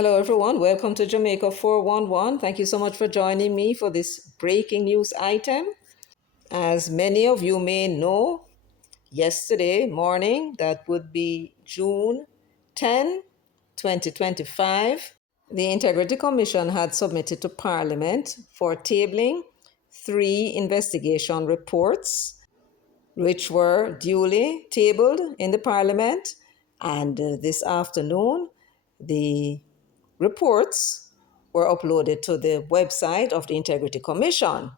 Hello, everyone. Welcome to Jamaica 411. Thank you so much for joining me for this breaking news item. As many of you may know, yesterday morning, that would be June 10, 2025, the Integrity Commission had submitted to Parliament for tabling 3 investigation reports, which were duly tabled in the Parliament. And this afternoon, the reports were uploaded to the website of the Integrity Commission.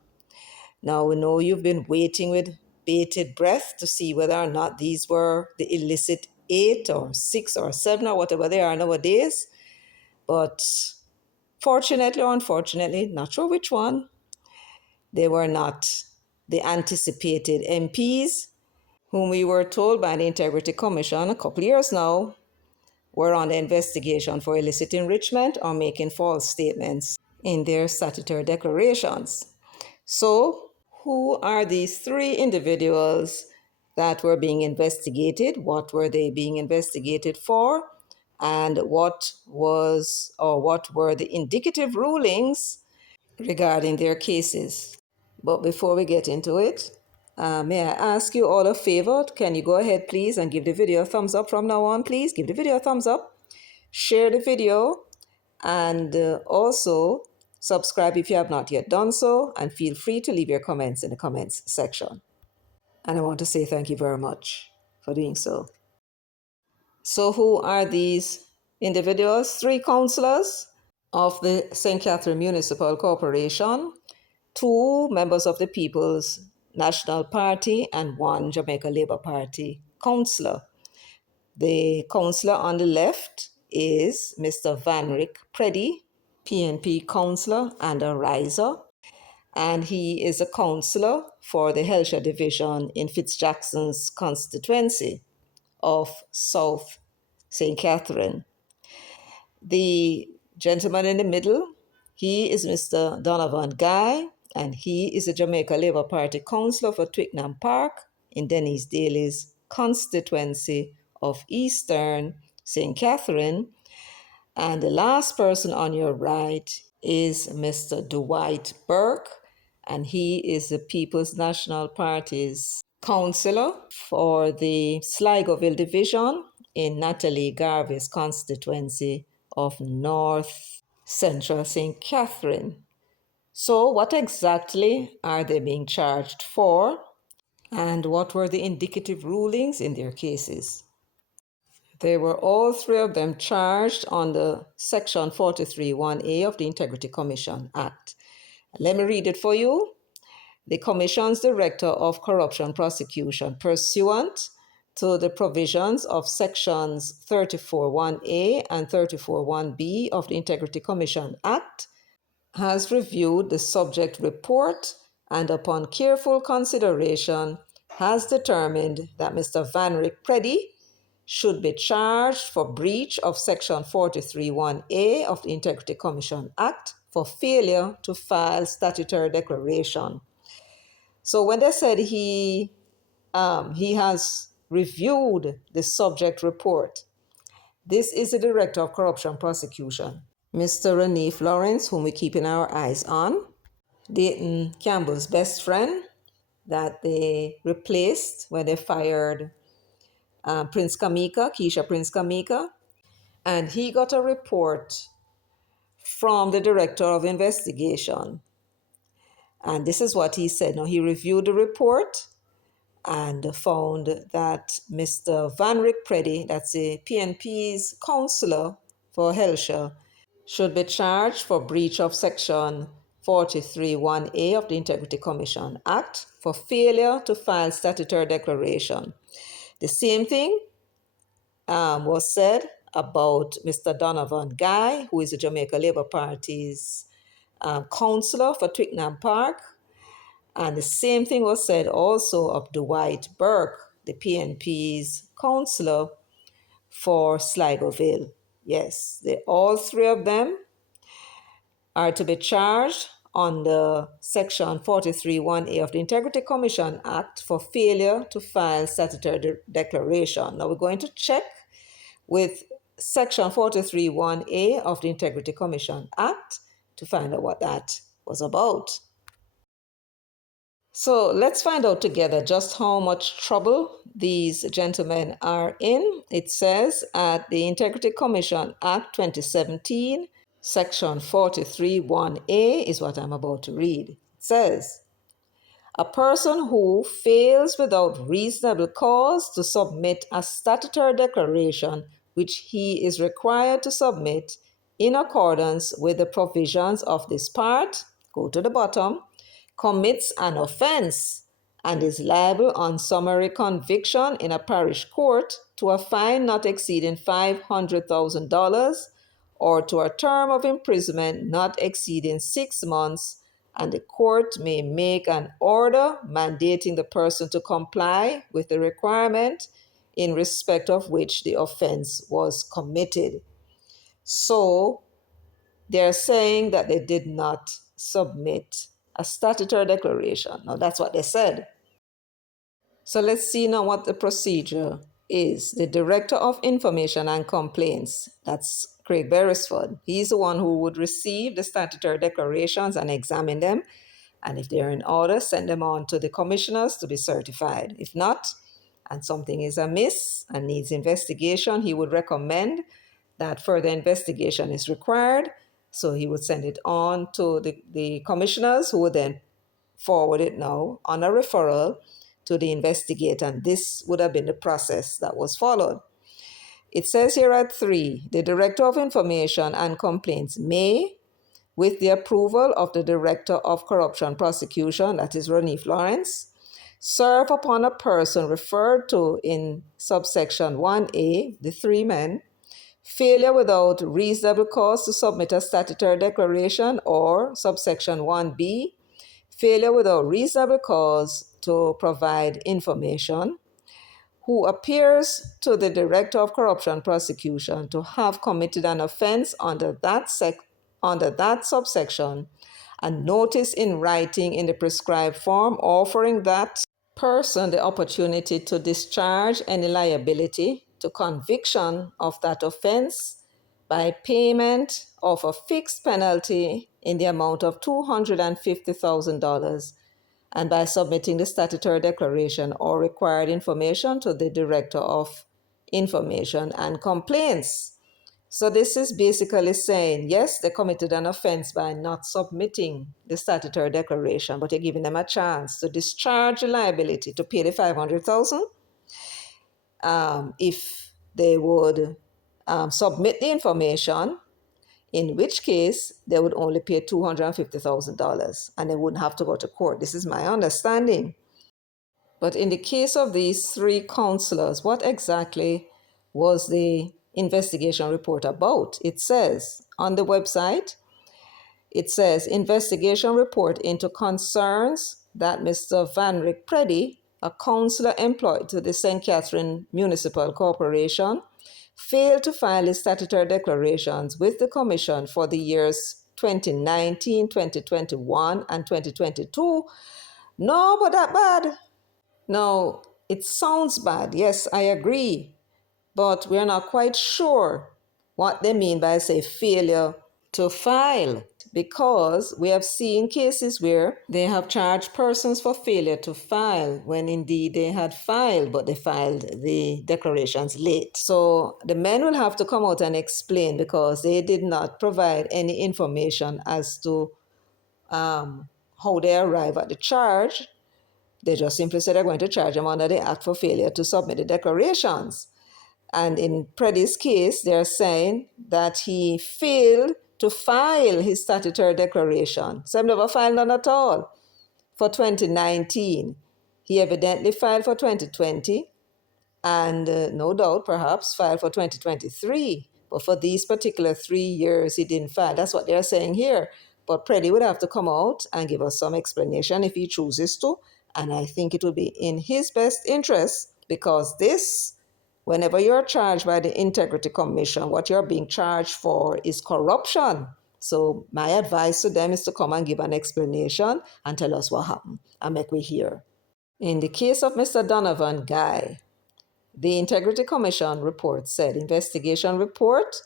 Now, we know you've been waiting with bated breath to see whether or not these were the illicit 8 or 6 or 7 or whatever they are nowadays. But fortunately or unfortunately, not sure which one, they were not the anticipated MPs whom we were told by the Integrity Commission a couple of years now were on the investigation for illicit enrichment or making false statements in their statutory declarations. So, who are these 3 individuals that were being investigated? What were they being investigated for? And what were the indicative rulings regarding their cases? But before we get into it, may I ask you all a favor? Can you go ahead, please, and give the video a thumbs up from now on, please? Give the video a thumbs up, share the video, and also subscribe if you have not yet done so, and feel free to leave your comments in the comments section. And I want to say thank you very much for doing so. So who are these individuals? 3 councillors of the St. Catherine Municipal Corporation, 2 members of the People's National Party, and 1 Jamaica Labour Party councillor. The councillor on the left is Mr. Vanrick Preddy, PNP councillor and a riser, and he is a councillor for the Hellshire Division in Fitzjackson's constituency of South St. Catherine. The gentleman in the middle, he is Mr. Donovan Guy, and he is a Jamaica Labour Party councillor for Twickenham Park in Dennis Daly's constituency of Eastern St. Catherine. And the last person on your right is Mr. Dwight Burke, and he is the People's National Party's councillor for the Sligoville Division in Natalie Garvey's constituency of North Central St. Catherine. So what exactly are they being charged for, and what were the indicative rulings in their cases? They were all 3 of them charged under Section 43(1)(a) of the Integrity Commission Act. Let me read it for you. The Commission's Director of Corruption Prosecution, pursuant to the provisions of Sections 34(1)(a) and 34(1)(b) of the Integrity Commission Act, has reviewed the subject report and upon careful consideration has determined that Mr. Vanrick Preddy should be charged for breach of Section 43(1)(a) of the Integrity Commission Act for failure to file statutory declaration. So when they said he has reviewed the subject report, this is the Director of Corruption Prosecution, Mr. Renee Lawrence, whom we're keeping our eyes on, Dayton Campbell's best friend that they replaced when they fired Keisha Prince Kamika, and he got a report from the Director of Investigation. And this is what he said. Now, he reviewed the report and found that Mr. Vanrick Preddy, that's the PNP's councillor for Hellshire, should be charged for breach of Section 43(1)(a) of the Integrity Commission Act for failure to file statutory declaration. The same thing was said about Mr. Donovan Guy, who is the Jamaica Labour Party's councillor for Twickenham Park. And the same thing was said also of Dwight Burke, the PNP's councillor for Sligoville. Yes, all 3 of them are to be charged under Section 43(1)(a) of the Integrity Commission Act for failure to file statutory declaration. Now we're going to check with Section 43(1)(a) of the Integrity Commission Act to find out what that was about. So let's find out together just how much trouble these gentlemen are in. It says at the Integrity Commission Act 2017, Section 43(1)(a) is what I'm about to read. It says, a person who fails without reasonable cause to submit a statutory declaration which he is required to submit in accordance with the provisions of this part, go to the bottom, commits an offense and is liable on summary conviction in a parish court to a fine not exceeding $500,000 or to a term of imprisonment not exceeding 6 months, and the court may make an order mandating the person to comply with the requirement in respect of which the offense was committed. So they're saying that they did not submit a statutory declaration. Now, that's what they said. So let's see now what the procedure is. The Director of Information and Complaints, that's Craig Beresford, he's the one who would receive the statutory declarations and examine them. And if they're in order, send them on to the commissioners to be certified. If not, and something is amiss and needs investigation, he would recommend that further investigation is required. So he would send it on to the commissioners, who would then forward it now on a referral to the investigator. And this would have been the process that was followed. It says here at 3, the Director of Information and Complaints may, with the approval of the Director of Corruption Prosecution, that is Ronif Lawrence, serve upon a person referred to in subsection 1A, the 3 men, failure without reasonable cause to submit a statutory declaration, or subsection 1B, failure without reasonable cause to provide information, who appears to the Director of Corruption Prosecution to have committed an offense under that subsection, and notice in writing in the prescribed form offering that person the opportunity to discharge any liability to conviction of that offense by payment of a fixed penalty in the amount of $250,000 and by submitting the statutory declaration or required information to the Director of Information and Complaints. So this is basically saying, yes, they committed an offense by not submitting the statutory declaration, but you're giving them a chance to discharge the liability to pay the $500,000 if they would submit the information, in which case they would only pay $250,000 and they wouldn't have to go to court. This is my understanding. But in the case of these 3 councillors, what exactly was the investigation report about? It says on the website, it says investigation report into concerns that Mr. Van Rick Preddy, a councillor employed to the St. Catherine Municipal Corporation, failed to file his statutory declarations with the Commission for the years 2019, 2021, and 2022. No, but that bad. Now, it sounds bad. Yes, I agree. But we're not quite sure what they mean by, say, failure to file, because we have seen cases where they have charged persons for failure to file when indeed they had filed, but they filed the declarations late. So the men will have to come out and explain, because they did not provide any information as to how they arrive at the charge. They just simply said they're going to charge him under the Act for failure to submit the declarations. And in Preddy's case, they're saying that he failed to file his statutory declaration. So he never filed none at all for 2019. He evidently filed for 2020 and no doubt perhaps filed for 2023. But for these particular 3 years, he didn't file. That's what they're saying here. But Preddy would have to come out and give us some explanation if he chooses to. And I think it will be in his best interest, because this, whenever you're charged by the Integrity Commission, what you're being charged for is corruption. So my advice to them is to come and give an explanation and tell us what happened and make we hear. In the case of Mr. Donovan Guy, The Integrity Commission report said investigation report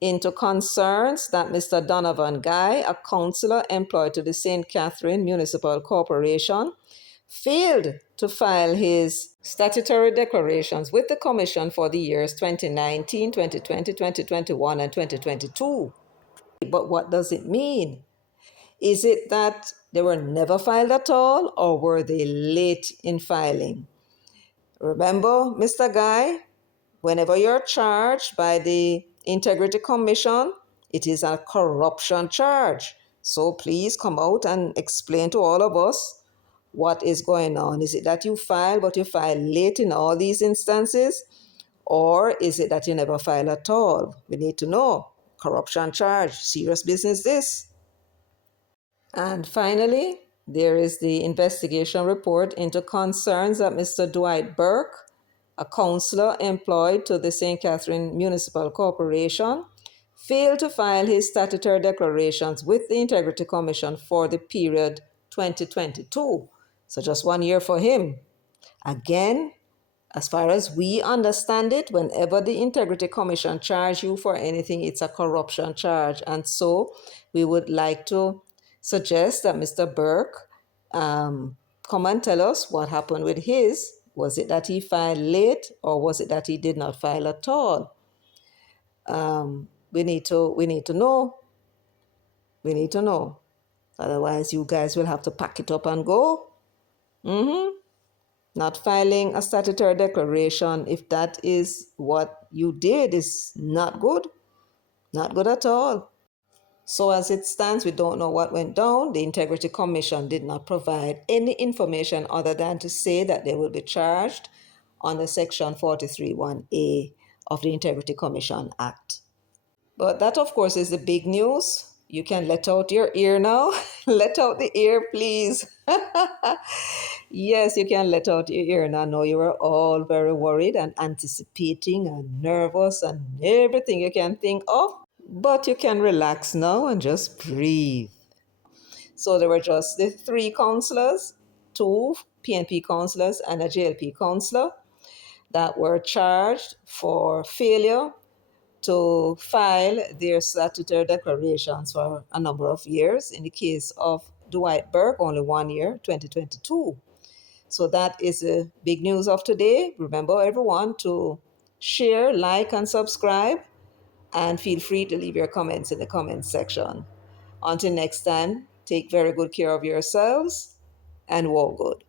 into concerns that Mr. Donovan Guy, a councillor employed to the St. Catherine Municipal Corporation, failed to file his statutory declarations with the Commission for the years 2019, 2020, 2021, and 2022. But what does it mean? Is it that they were never filed at all, or were they late in filing? Remember, Mr. Guy, whenever you're charged by the Integrity Commission, it is a corruption charge. So please come out and explain to all of us what is going on. Is it that you file, but you file late in all these instances? Or is it that you never file at all? We need to know. Corruption charge, serious business this. And finally, there is the investigation report into concerns that Mr. Dwight Burke, a councillor employed to the St. Catherine Municipal Corporation, failed to file his statutory declarations with the Integrity Commission for the period 2022. So just 1 year for him. Again, as far as we understand it, whenever the Integrity Commission charge you for anything, it's a corruption charge. And so we would like to suggest that Mr. Burke come and tell us what happened with his. Was it that he filed late, or was it that he did not file at all? We need to know. We need to know. Otherwise, you guys will have to pack it up and go. Not filing a statutory declaration, if that is what you did, is not good. Not good at all. So as it stands, we don't know what went down. The Integrity Commission did not provide any information other than to say that they will be charged under Section 43(1)(a) of the Integrity Commission Act. But that, of course, is the big news. You can let out your ear now. Let out the ear, please. Yes, you can let out your ear. And I know you were all very worried and anticipating and nervous and everything you can think of. But you can relax now and just breathe. So there were just the 3 councillors, 2 PNP councillors and a JLP councillor, that were charged for failure to file their statutory declarations for a number of years. In the case of Dwight Burke, only 1 year, 2022. So that is the big news of today. Remember, everyone, to share, like, and subscribe, and feel free to leave your comments in the comments section. Until next time, take very good care of yourselves and walk good.